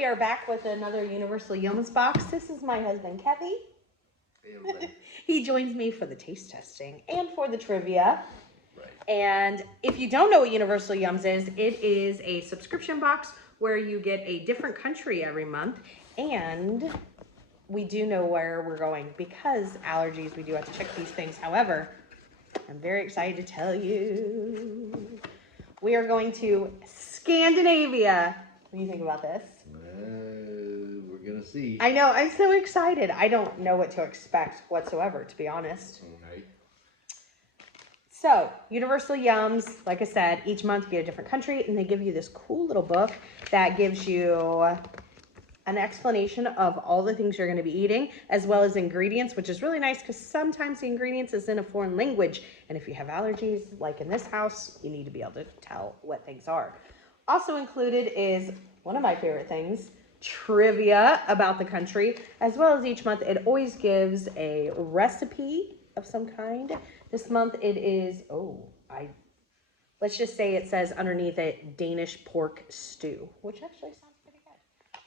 we are back with another Universal Yums box. This is my husband, Kevy. Hey, He joins me for the taste testing and for the trivia. right. And if you don't know what Universal Yums is, it is a subscription box where you get a different country every month. And we do know where we're going because allergies, we do have to check these things. However, I'm very excited to tell you we are going to Scandinavia. What do you think about this? We're gonna see. I know, I'm so excited. I don't know what to expect whatsoever, to be honest. Right. So, Universal Yums, like I said, each month you get a different country, and they give you this cool little book that gives you an explanation of all the things you're going to be eating, as well as ingredients, which is really nice because sometimes the ingredients is in a foreign language, and if you have allergies, like in this house, you need to be able to tell what things are. Also included is one of my favorite things, trivia about the country, as well as each month it always gives a recipe of some kind. This month it is, let's just say it says underneath it, Danish pork stew, which actually sounds pretty good.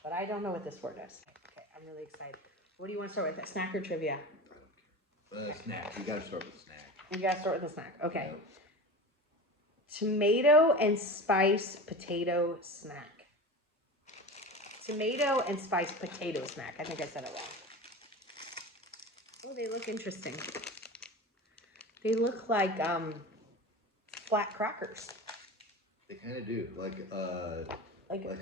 But I don't know what this word is. Okay, I'm really excited. What do you want to start with, a snack or trivia? Snack. You gotta start with snack. You gotta start with a snack. Okay. Yep. Tomato and spice potato snack. Tomato and spice potato snack. I think I said it wrong. Oh, they look interesting. They look like flat crackers. They kind of do, like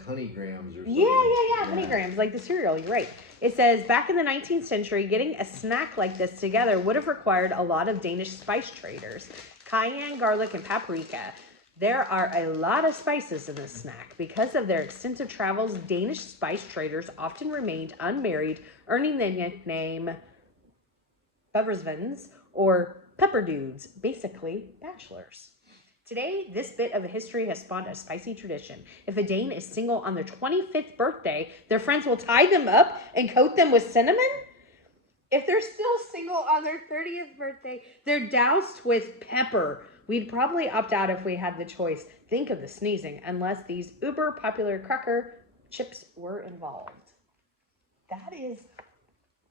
honey grams or something. Yeah, honey grams, like the cereal. You're right. It says back in the 19th century, getting a snack like this together would have required a lot of Danish spice traders. Cayenne, garlic, and paprika. There are a lot of spices in this snack. Because of their extensive travels, Danish spice traders often remained unmarried, earning the nickname Beversvens or pepper dudes, basically bachelors. Today, this bit of history has spawned a spicy tradition. If a Dane is single on their 25th birthday, their friends will tie them up and coat them with cinnamon. If they're still single on their 30th birthday, they're doused with pepper. We'd probably opt out if we had the choice. Think of the sneezing, unless these uber popular cracker chips were involved. That is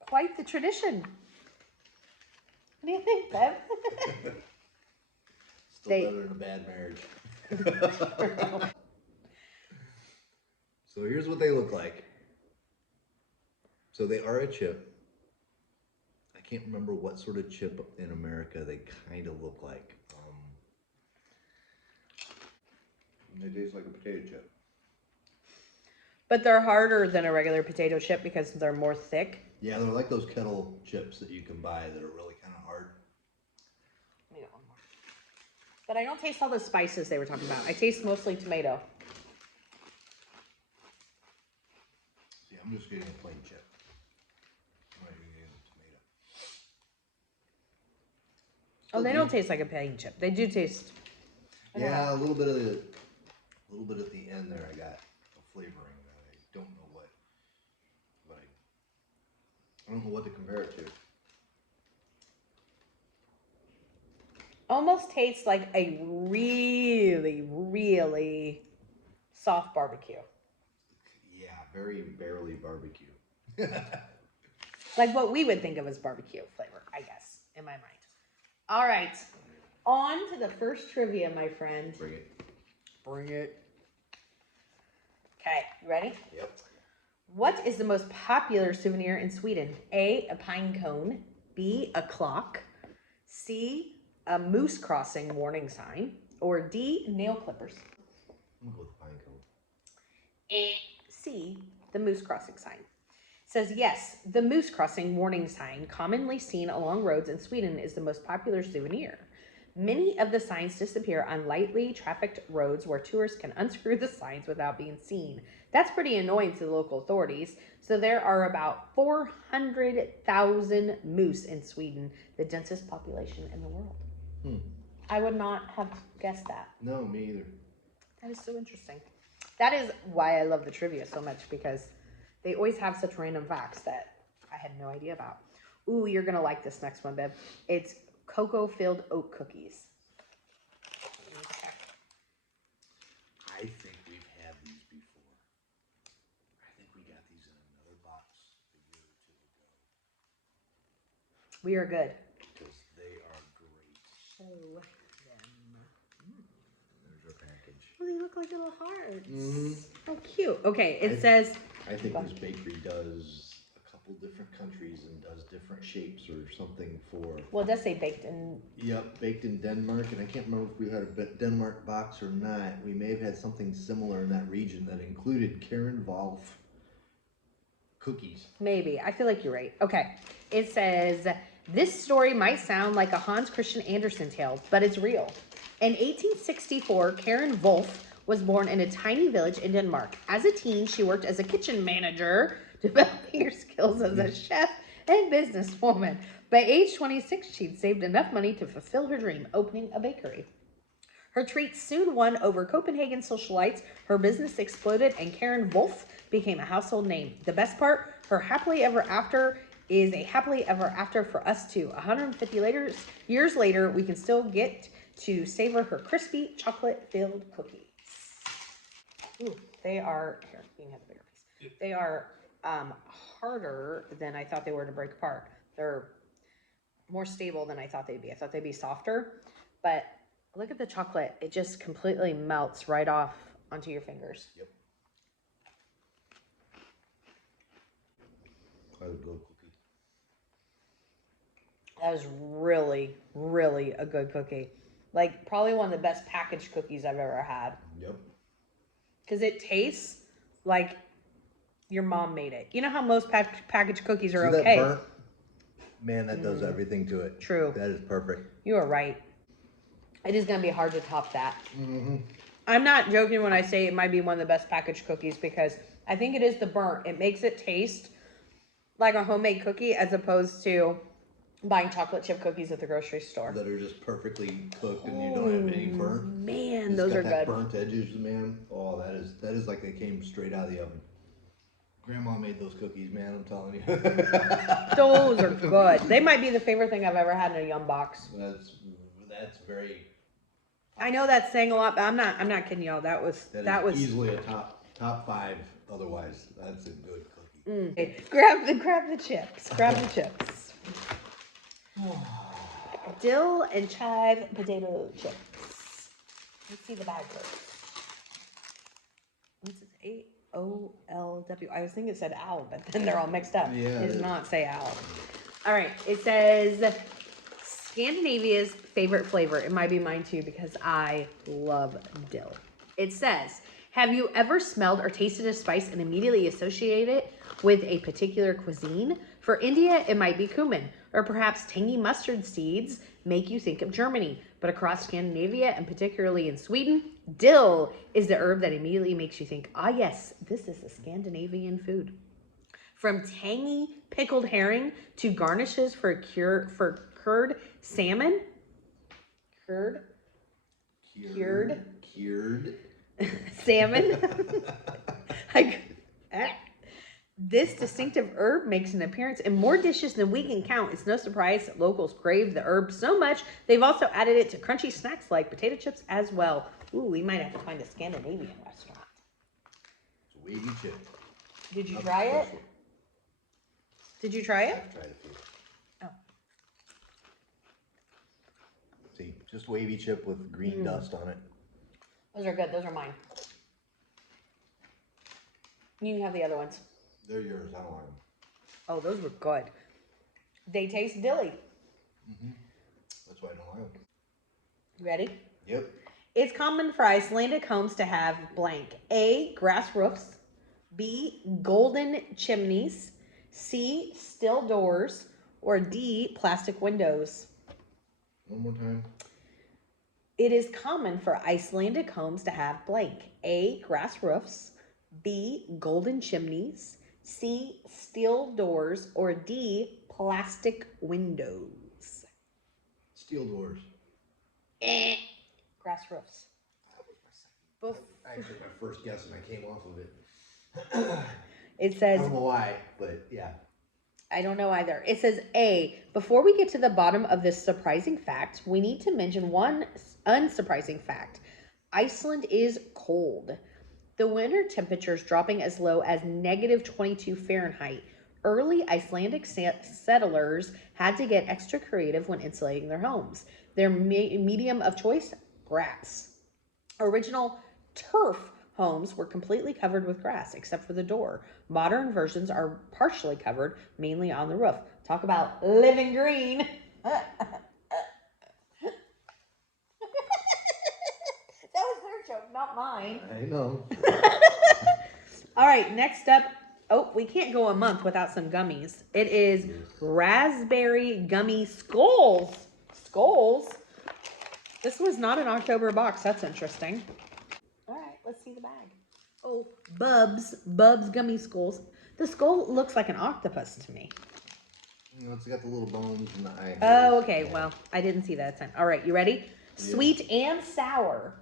quite the tradition. What do you think, Bev? Still better than a bad marriage. So here's what they look like. So they are a chip. I can't remember what sort of chip in America they kind of look like. They taste like a potato chip. But they're harder than a regular potato chip because they're more thick. Yeah, they're like those kettle chips that you can buy that are really kind of hard. Let me get one more. But I don't taste all the spices they were talking about. I taste mostly tomato. See, I'm just getting a plain chip. I'm not even getting the tomato. Oh, they don't taste like a plain chip. They do taste. Yeah, a little bit at the end there. I got a flavoring that I don't know what, but I don't know what to compare it to. Almost tastes like a really, really soft barbecue. Yeah, very barely barbecue. Like what we would think of as barbecue flavor, I guess, in my mind. All right. On to the first trivia, my friend. Bring it. Bring it. Okay, you ready? Yep. What is the most popular souvenir in Sweden? A pine cone. B, a clock. C, a moose crossing warning sign. Or D, nail clippers. I'm gonna go with the pine cone. C, the moose crossing sign. It says yes, the moose crossing warning sign, commonly seen along roads in Sweden, is the most popular souvenir. Many of the signs disappear on lightly trafficked roads where tourists can unscrew the signs without being seen. That's pretty annoying to the local authorities. So there are about 400,000 moose in Sweden, the densest population in the world. I would not have guessed that. No, me either. That is so interesting. That is why I love the trivia so much, because they always have such random facts that I had no idea about. Ooh, you're going to like this next one, babe. It's cocoa-filled oat cookies. I think we've had these before. I think We are good. because they are great. Show them. There's our package. Oh, they look like little hearts. Mm-hmm. How cute. Okay, it says... I think this bakery does a couple different countries and does different shapes or something for... Well, it does say baked in... Yep, baked in Denmark, and I can't remember if we had a Denmark box or not. We may have had something similar in that region that included Karen Wolf cookies. Maybe. I feel like you're right. Okay. It says, this story might sound like a Hans Christian Andersen tale, but it's real. In 1864, Karen Wolf was born in a tiny village in Denmark. As a teen, she worked as a kitchen manager, developing her skills as a chef and businesswoman. By age 26, she'd saved enough money to fulfill her dream, opening a bakery. Her treats soon won over Copenhagen socialites, her business exploded, and Karen Wolf became a household name. The best part, her happily ever after is a happily ever after for us too. 150 years later, we can still get to savor her crispy chocolate-filled cookies. Ooh, they are, here, you can have the bigger piece. They are harder than I thought they were to break apart. They're more stable than I thought they'd be. I thought they'd be softer, but look at the chocolate. It just completely melts right off onto your fingers. Yep. I would go cookie. That was really, really a good cookie. Like, probably one of the best packaged cookies I've ever had. Yep. Because it tastes like your mom made it. You know how most packaged cookies are okay? That burnt? Man, that does everything to it. True. That is perfect. You are right. It is going to be hard to top that. Mm-hmm. I'm not joking when I say it might be one of the best packaged cookies because I think it is the burnt. It makes it taste like a homemade cookie as opposed to buying chocolate chip cookies at the grocery store. That are just perfectly cooked and you don't have any burnt. Man, It's those got are that good. burnt edges, man. Oh, that is like they came straight out of the oven. Grandma made those cookies, man. I'm telling you. Those are good. They might be the favorite thing I've ever had in a Yum box. That's very. I know that's saying a lot, but I'm not kidding y'all. That was easily a top 5. Otherwise, that's a good cookie. Okay. Grab the chips. Grab the chips. Dill and chive potato chips. Let's see the bag first. This is AOLW. I was thinking it said owl, but then they're all mixed up. Yeah, It does not say owl. All right. It says Scandinavia's favorite flavor. It might be mine too because I love dill. It says, have you ever smelled or tasted a spice and immediately associated it with a particular cuisine? For India, it might be cumin, or perhaps tangy mustard seeds make you think of Germany. But across Scandinavia, and particularly in Sweden, dill is the herb that immediately makes you think, ah yes, this is a Scandinavian food. From tangy pickled herring to garnishes for cured salmon. Cured salmon. This distinctive herb makes an appearance in more dishes than we can count. It's no surprise that locals crave the herb so much, they've also added it to crunchy snacks like potato chips as well. Ooh, we might have to find a Scandinavian restaurant. It's a wavy chip. Did you try it? Did you try it? I've tried it too. Oh. See, just wavy chip with green dust on it. Those are good. Those are mine. You can have the other ones. They're yours. I don't like them. Oh, those were good. They taste dilly. That's why I don't like them. Ready? Yep. It's common for Icelandic homes to have blank. A, grass roofs. B, golden chimneys. C, steel doors. Or D, plastic windows. One more time. It is common for Icelandic homes to have blank. A, grass roofs. B, golden chimneys. C, steel doors. Or D, plastic windows. Steel doors. Grass roofs. I took my first guess and I came off of it. It I says, don't know why, but yeah. I don't know either. It says A, before we get to the bottom of this surprising fact, we need to mention one unsurprising fact. Iceland is cold. The winter temperatures dropping as low as -22 Fahrenheit. Early Icelandic settlers had to get extra creative when insulating their homes. Their medium of choice, grass. Original turf homes were completely covered with grass except for the door. Modern versions are partially covered, mainly on the roof. Talk about living green. That was their joke, not mine. I know. All right, next up. Oh, we can't go a month without some gummies. It is raspberry gummy skulls. Skulls? This was not an October box. That's interesting. All right, let's see the bag. Oh, Bubs gummy skulls. The skull looks like an octopus to me. You know, it's got the little bones and the eye. Oh, okay. Yeah. Well, I didn't see that time. All right, you ready? Yeah. Sweet and sour.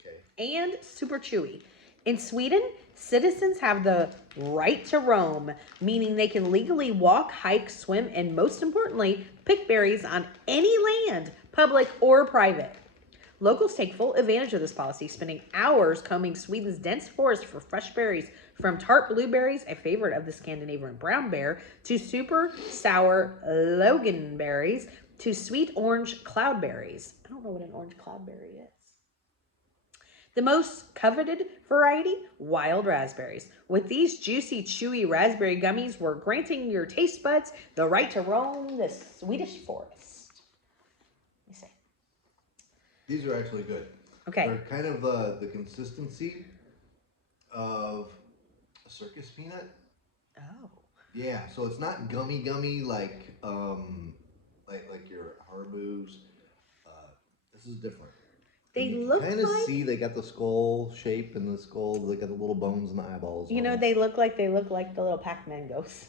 Okay. And super chewy. In Sweden, citizens have the right to roam, meaning they can legally walk, hike, swim, and most importantly, pick berries on any land, public or private. Locals take full advantage of this policy, spending hours combing Sweden's dense forest for fresh berries, from tart blueberries, a favorite of the Scandinavian brown bear, to super sour loganberries, to sweet orange cloudberries. I don't know what an orange cloudberry is. The most coveted variety, wild raspberries. With these juicy, chewy raspberry gummies, we're granting your taste buds the right to roam the Swedish forest. Let me see. These are actually good. Okay. They're kind of the consistency of a circus peanut. Oh. Yeah, so it's not gummy like your Haribo's. This is different. They you look kind of like, see they got the skull shape and the skull. They got the little bones in the eyeballs. you know, they look like the little Pac-Man ghosts.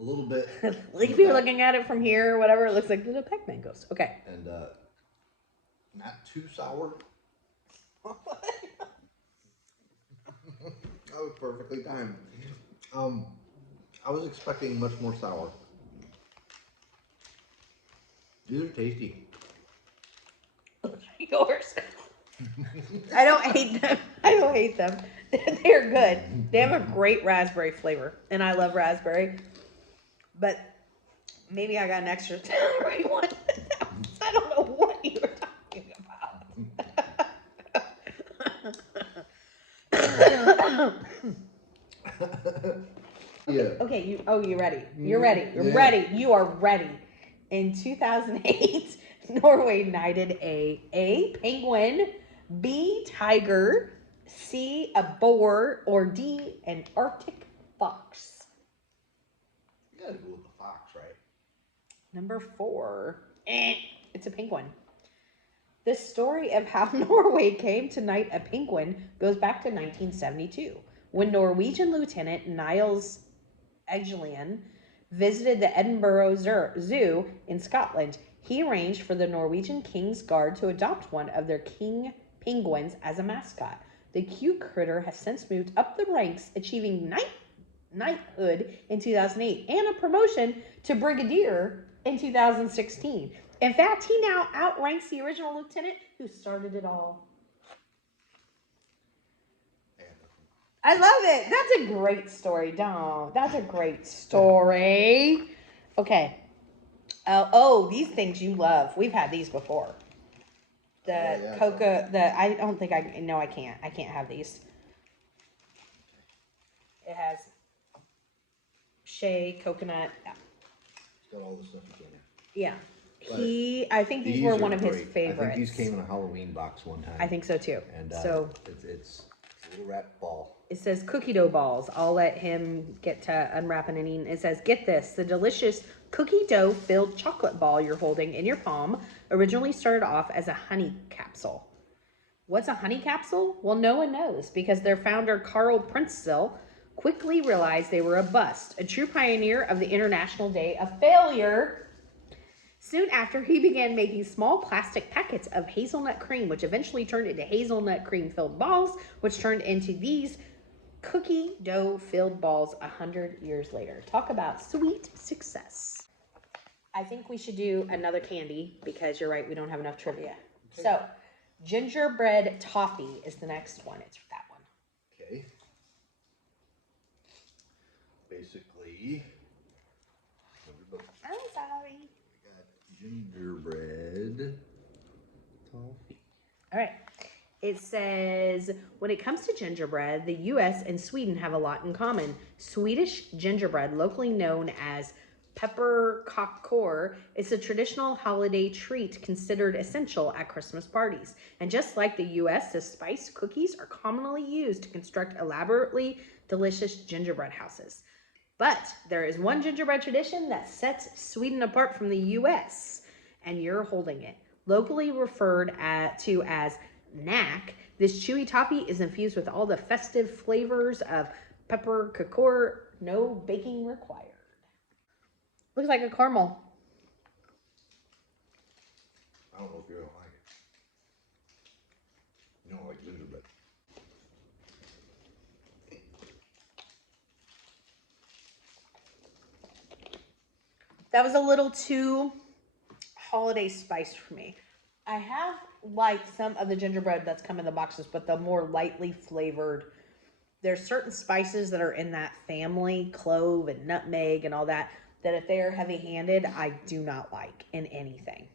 A little bit. Like if you're looking at it from here or whatever, it looks like the little Pac-Man ghost. Okay. And not too sour. That was perfectly timed. I was expecting much more sour. These are tasty. Yours. I don't hate them. I don't hate them. They're good. They have a great raspberry flavor, and I love raspberry. But maybe I got an extra strawberry one. I don't know what you were talking about. Yeah. Okay, you ready? You're ready. You're ready. You are ready. In 2008, Norway knighted A, penguin, B, tiger, C, a boar, or D, an Arctic fox. You gotta go with the fox, right? Number 4, it's a penguin. The story of how Norway came to knight a penguin goes back to 1972, when Norwegian Lieutenant Niels Egelian visited the Edinburgh Zoo in Scotland. He arranged for the Norwegian King's Guard to adopt one of their king penguins as a mascot. The cute critter has since moved up the ranks, achieving knighthood in 2008 and a promotion to brigadier in 2016. In fact, he now outranks the original lieutenant who started it all. I love it. That's a great story, Dom. That's a great story. Okay. These things you love. We've had these before. The coca. I don't think I. No, I can't. I can't have these. It has shea, coconut. Yeah. It's got all the stuff you can have. Yeah. I think these were one of his favorites. I think these came in a Halloween box one time. I think so too. And so it's a little rat ball. It says cookie dough balls. I'll let him get to unwrapping and eating. It says, get this, the delicious cookie dough filled chocolate ball you're holding in your palm originally started off as a honey capsule. What's a honey capsule? Well, no one knows, because their founder, Carl Prinzell, quickly realized they were a bust, a true pioneer of the International Day of Failure. Soon after, he began making small plastic packets of hazelnut cream, which eventually turned into hazelnut cream-filled balls, which turned into these cookie dough-filled balls 100 years later. Talk about sweet success. I think we should do another candy, because you're right, we don't have enough trivia. Okay. So, gingerbread toffee is the next one. It's that one. Okay. Basically, but I'm sorry. I got gingerbread toffee. All right. It says, when it comes to gingerbread, the US and Sweden have a lot in common. Swedish gingerbread, locally known as pepparkakor, is a traditional holiday treat considered essential at Christmas parties. And just like the US, the spice cookies are commonly used to construct elaborately delicious gingerbread houses. But there is one gingerbread tradition that sets Sweden apart from the US, and you're holding it. Locally referred to as knack, this chewy toffee is infused with all the festive flavors of pepparkakor, no baking required. Looks like a caramel. I don't know if you're gonna like it. You don't like gingerbread. That was a little too holiday spice for me. I have liked some of the gingerbread that's come in the boxes, but the more lightly flavored. There's certain spices that are in that family, clove and nutmeg and all that, that if they are heavy-handed, I do not like in anything.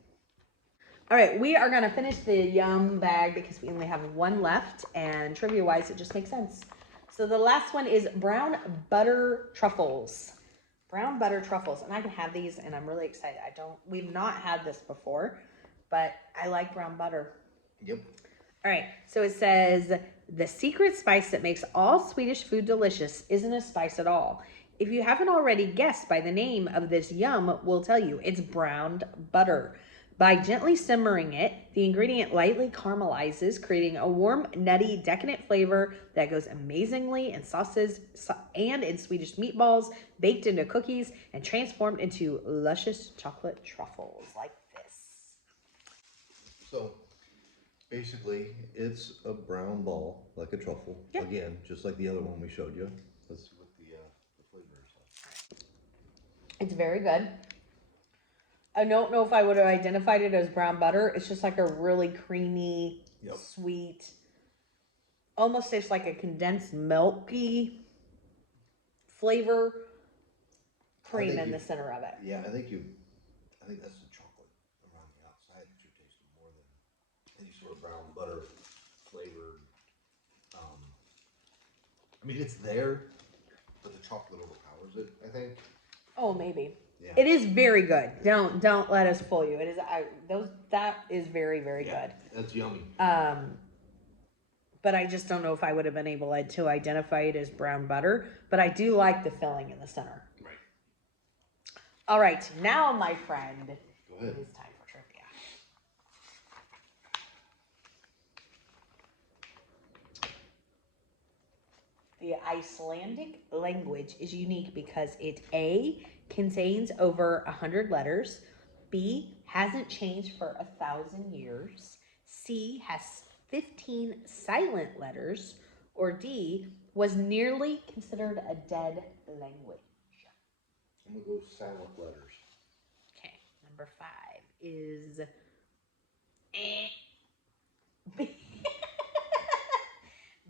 All right, we are gonna finish the yum bag because we only have one left, and trivia-wise, it just makes sense. So the last one is brown butter truffles. Brown butter truffles, and I can have these, and I'm really excited. We've not had this before, but I like brown butter. Yep. All right, so it says, the secret spice that makes all Swedish food delicious isn't a spice at all. If you haven't already guessed by the name of this yum, we'll tell you, it's browned butter. By gently simmering it, the ingredient lightly caramelizes, creating a warm, nutty, decadent flavor that goes amazingly in sauces and in Swedish meatballs, baked into cookies, and transformed into luscious chocolate truffles like this. So basically, it's a brown ball, like a truffle. Yep. Again, just like the other one we showed you. Let's see what the flavor is. It's very good. I don't know if I would have identified it as brown butter. It's just like a really creamy, Yep. sweet, almost tastes like a condensed milky flavor cream in the center of it. Yeah, I think that's the chocolate around the outside that you're tasting more than any sort of brown butter flavored. I mean, it's there, but the chocolate overpowers it, I think. Oh, maybe. Yeah. It is very good. Don't let us fool you. It is that is very, very good. That's yummy. But I just don't know if I would have been able to identify it as brown butter. But I do like the filling in the center. Right. All right, now, my friend, Go ahead. it is time for trivia. The Icelandic language is unique because it A, contains over 100 letters, B, hasn't changed for 1,000 years, C, has 15 silent letters, or D, was nearly considered a dead language. I'm gonna go silent letters. Okay, number 5 is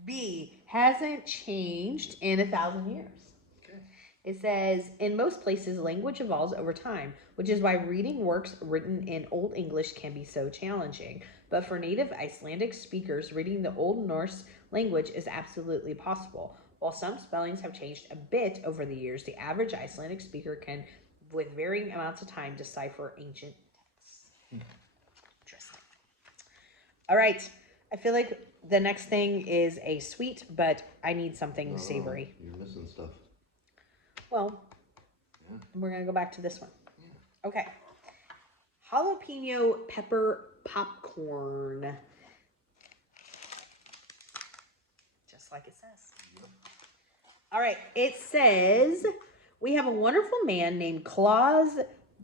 B, hasn't changed in 1,000 years. Okay. It says, in most places, language evolves over time, which is why reading works written in Old English can be so challenging. But for native Icelandic speakers, reading the Old Norse language is absolutely possible. While some spellings have changed a bit over the years, the average Icelandic speaker can, with varying amounts of time, decipher ancient texts. Interesting. All right. I feel like the next thing is a sweet, but I need something savory. You're missing stuff. Well, Yeah. we're going to go back to this one. Yeah. Okay. Jalapeno pepper popcorn. Just like it says. Yep. All right. It says, we have a wonderful man named Claus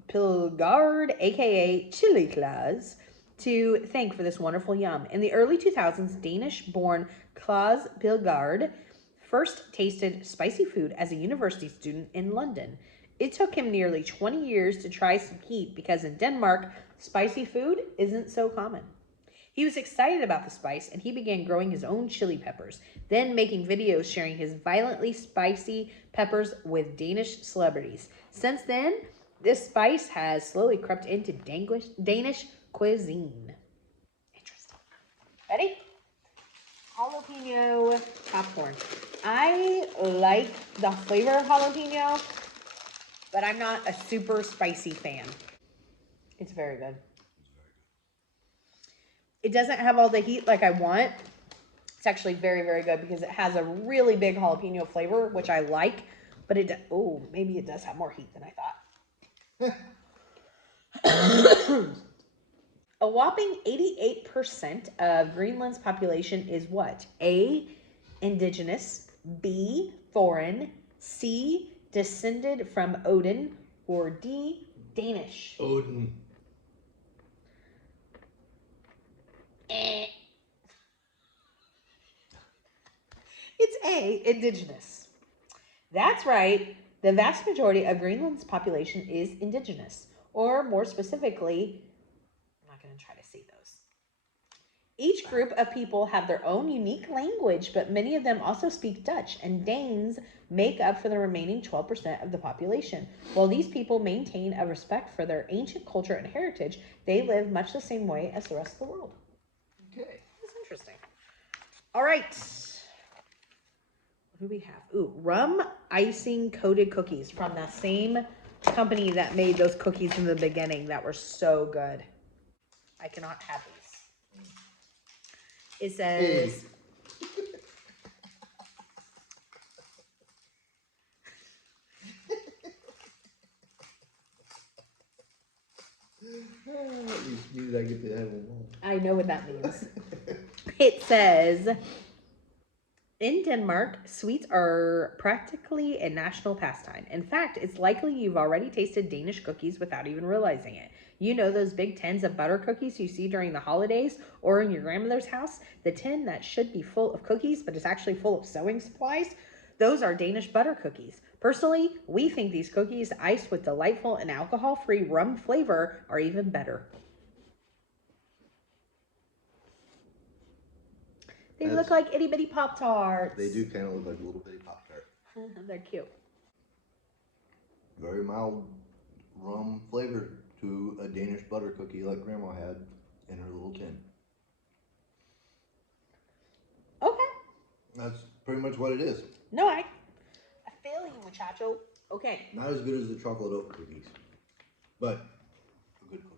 Pilgard, aka Chili Claus, to thank for this wonderful yum. In the early 2000s, Danish-born Claus Pilgard first tasted spicy food as a university student in London. It took him nearly 20 years to try some heat because in Denmark, spicy food isn't so common. He was excited about the spice and he began growing his own chili peppers, then making videos sharing his violently spicy peppers with Danish celebrities. Since then, This spice has slowly crept into Danish cuisine. Interesting. Ready? Jalapeno popcorn. I like the flavor of jalapeno, but I'm not a super spicy fan. It's very good. It doesn't have all the heat like I want. It's actually very, very good because it has a really big jalapeno flavor, which I like, but maybe it does have more heat than I thought. A whopping 88% of Greenland's population is what? A, indigenous, B, foreign, C, descended from Odin, or D, Danish. Odin. It's A, indigenous. That's right. The vast majority of Greenland's population is indigenous, or more specifically, I'm not going to try to say those. Each group of people have their own unique language, but many of them also speak Dutch, and Danes make up for the remaining 12% of the population. While these people maintain a respect for their ancient culture and heritage, they live much the same way as the rest of the world. Okay. That's interesting. All right. What do we have? Ooh, rum icing coated cookies from the same company that made those cookies in the beginning that were so good. I cannot have these. It says... At least me that I get to have them all. I know what that means. It says, in Denmark, sweets are practically a national pastime. In fact, it's likely you've already tasted Danish cookies without even realizing it. You know those big tins of butter cookies you see during the holidays or in your grandmother's house? The tin that should be full of cookies, but is actually full of sewing supplies? Those are Danish butter cookies. Personally, we think these cookies, iced with delightful and alcohol-free rum flavor, are even better. They look like itty bitty Pop-Tarts. They do kind of look like a little bitty Pop-Tart. They're cute. Very mild rum flavor to a Danish butter cookie like Grandma had in her little tin. Okay. That's pretty much what it is. No, I feel you, muchacho. Okay. Not as good as the chocolate oat cookies, but a good cookie.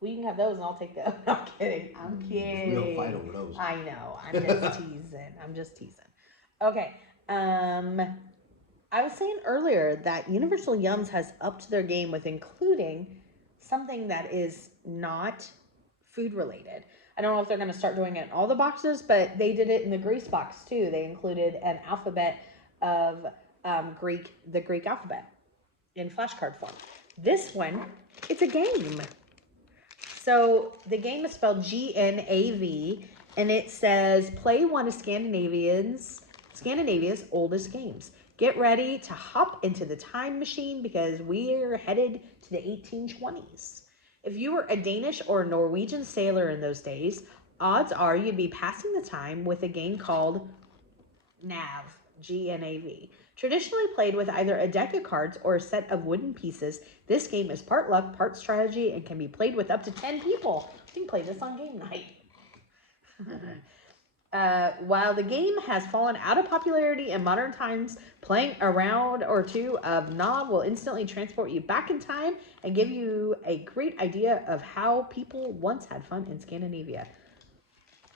Well, you can have those and I'll take those. No, I'm kidding. I'm kidding. We don't fight over those. I know. I'm just teasing. I'm just teasing. Okay. I was saying earlier that Universal Yums has upped their game with including something that is not food related. I don't know if they're going to start doing it in all the boxes, but they did it in the Greece box too. They included an alphabet of the Greek alphabet in flashcard form. This one, it's a game. So the game is spelled G-N-A-V, and it says, play one of Scandinavia's oldest games. Get ready to hop into the time machine because we're headed to the 1820s. If you were a Danish or Norwegian sailor in those days, odds are you'd be passing the time with a game called Nav, G-N-A-V. Traditionally played with either a deck of cards or a set of wooden pieces, this game is part luck, part strategy, and can be played with up to 10 people. You can play this on game night. While the game has fallen out of popularity in modern times, playing a round or two of Nav will instantly transport you back in time and give you a great idea of how people once had fun in Scandinavia.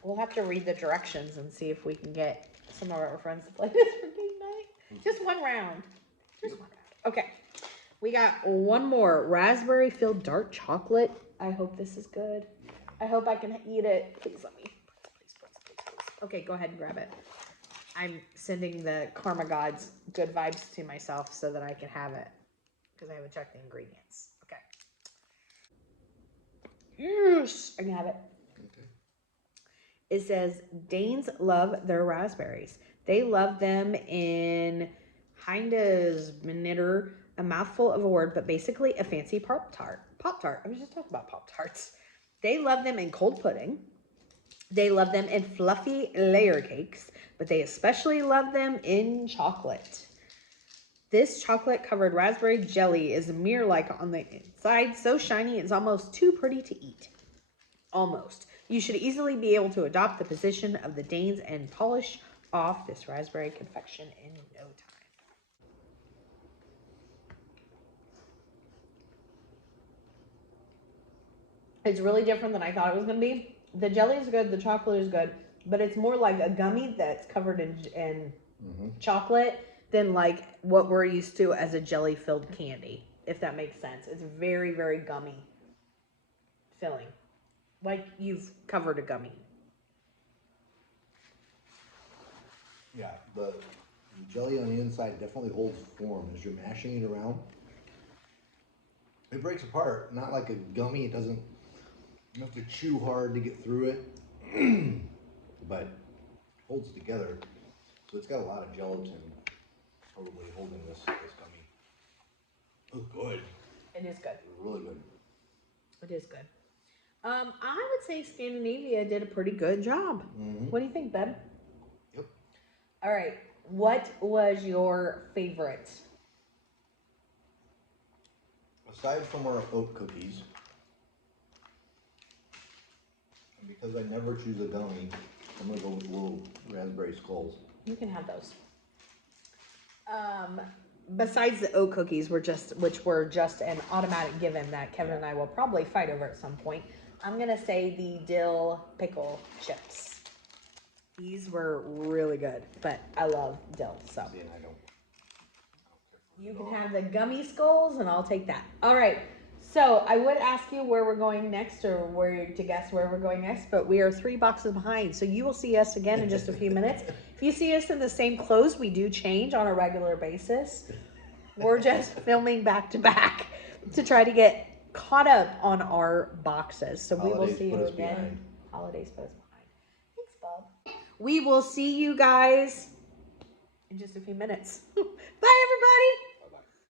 We'll have to read the directions and see if we can get some of our friends to play this for game night. Just one round. Just one round. Okay. We got one more. Raspberry-filled dark chocolate. I hope this is good. I hope I can eat it. Please let me. Please. Okay, go ahead and grab it. I'm sending the karma gods good vibes to myself so that I can have it. Because I haven't checked the ingredients. Okay. Yes! I can have it. Okay. It says, Danes love their raspberries. They love them in Hindesminiter, a mouthful of a word, but basically a fancy Pop-Tart. Pop-Tart. I was just talking about Pop-Tarts. They love them in cold pudding. They love them in fluffy layer cakes, but they especially love them in chocolate. This chocolate covered raspberry jelly is mirror-like on the inside, so shiny it's almost too pretty to eat. Almost. You should easily be able to adopt the position of the Danes and polish off this raspberry confection in no time. It's really different than I thought it was going to be. The jelly is good, the chocolate is good, but it's more like a gummy that's covered in chocolate than like what we're used to as a jelly-filled candy, if that makes sense. It's very, very gummy filling. Like you've covered a gummy. Yeah, the jelly on the inside definitely holds form as you're mashing it around. It breaks apart, not like a gummy. It doesn't, you have to chew hard to get through it, but it holds together. So it's got a lot of gelatin probably holding this gummy. Oh, good. It is good. Really good. It is good. I would say Scandinavia did a pretty good job. What do you think, Ben? Yep. All right. What was your favorite? Aside from our oat cookies, and because I never choose a gummy, I'm gonna go with little raspberry skulls. You can have those. Besides the oat cookies, which were just an automatic given that Kevin and I will probably fight over at some point. I'm gonna say the dill pickle chips. These were really good, but I love dill, so. See, and I don't You can have the gummy skulls, and I'll take that. All right. So I would ask you where we're going next, or where to guess where we're going next, but we are 3 boxes behind. So you will see us again in just a few minutes. If you see us in the same clothes, we do change on a regular basis. We're just filming back to back to try to get caught up on our boxes. So we will Holidays see you put us again. behind. Holidays put us behind. Thanks, Bob. We will see you guys in just a few minutes. Bye, everybody.